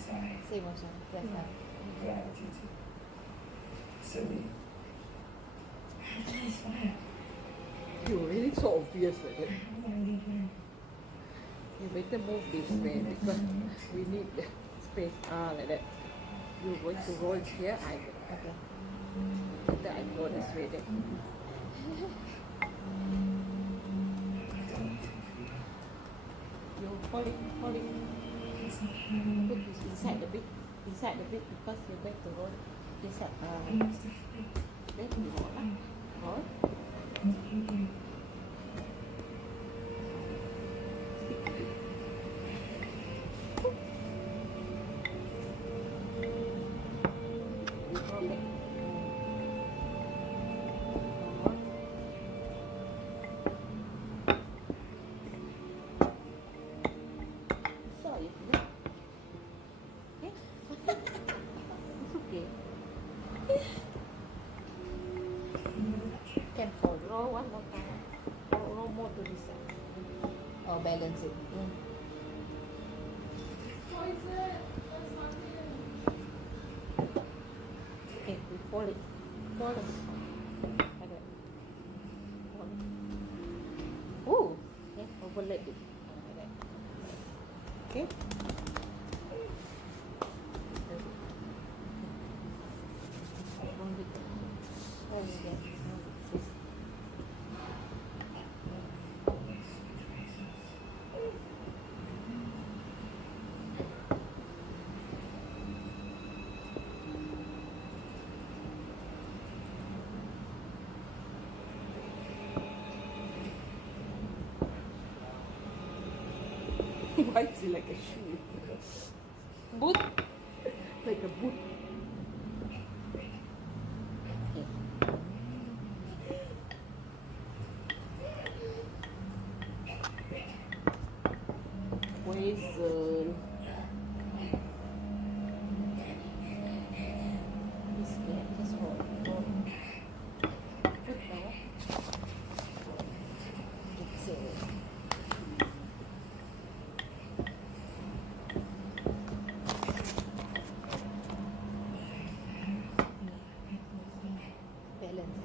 Same also. Yes, sir. You really so obvious like that. You better move this way because we need the space. Like that. You going to roll it here, Okay. better I go this way then. You hold it. Put this inside the bit because you're going to roll inside. Then you roll lah. Roll. Stick to it. Roll back. Sorry, yeah. Okay. It's okay. Can roll one more time. Roll more to this side. Oh, balance it. Okay, we fold it. Fold it. Like that. Fold it. Ooh. Okay, overlap it. Like that. Okay. Roll it. Roll it again. This. Why is it like a shoe? Boot. Like a boot. Okay. Poison. This way, just hold. Put now. It's balance.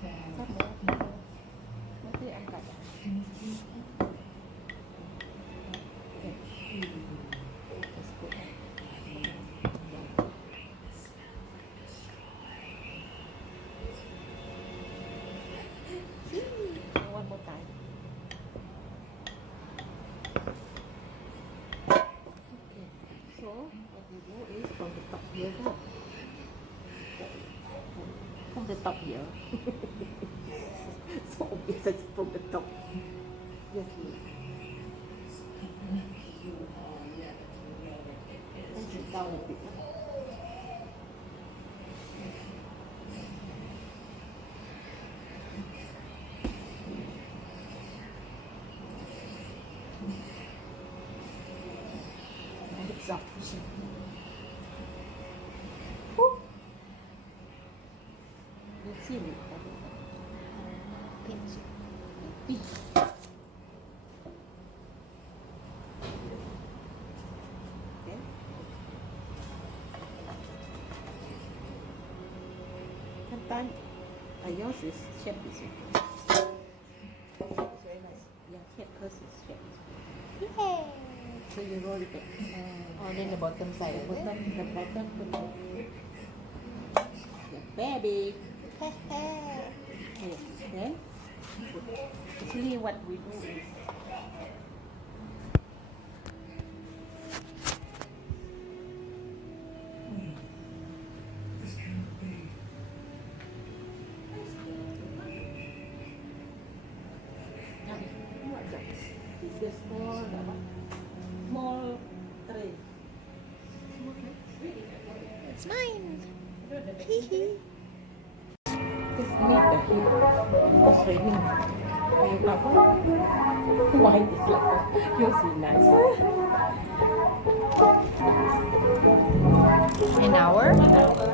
Sama. Nanti angkat. Okay. Just put. See? One more time. Okay. So what you do is from the top here. From the top here. So obvious it's from the top. Yes, please. And sit down a bit. And it's up. You feel it. Pinch. Pinch. Okay. Sometimes yours is shaped this way. It's very nice. Yeah, shape hers is shaped. Yay! So you roll it back. Oh, then the bottom side. The Is it? bottom, put the baby. Here. Then put. Actually, what we do is it's the small tray. It's mine. Hee hee. Just meet the hip. It's raining. You got why is like that? Yours is nice. An hour? An hour.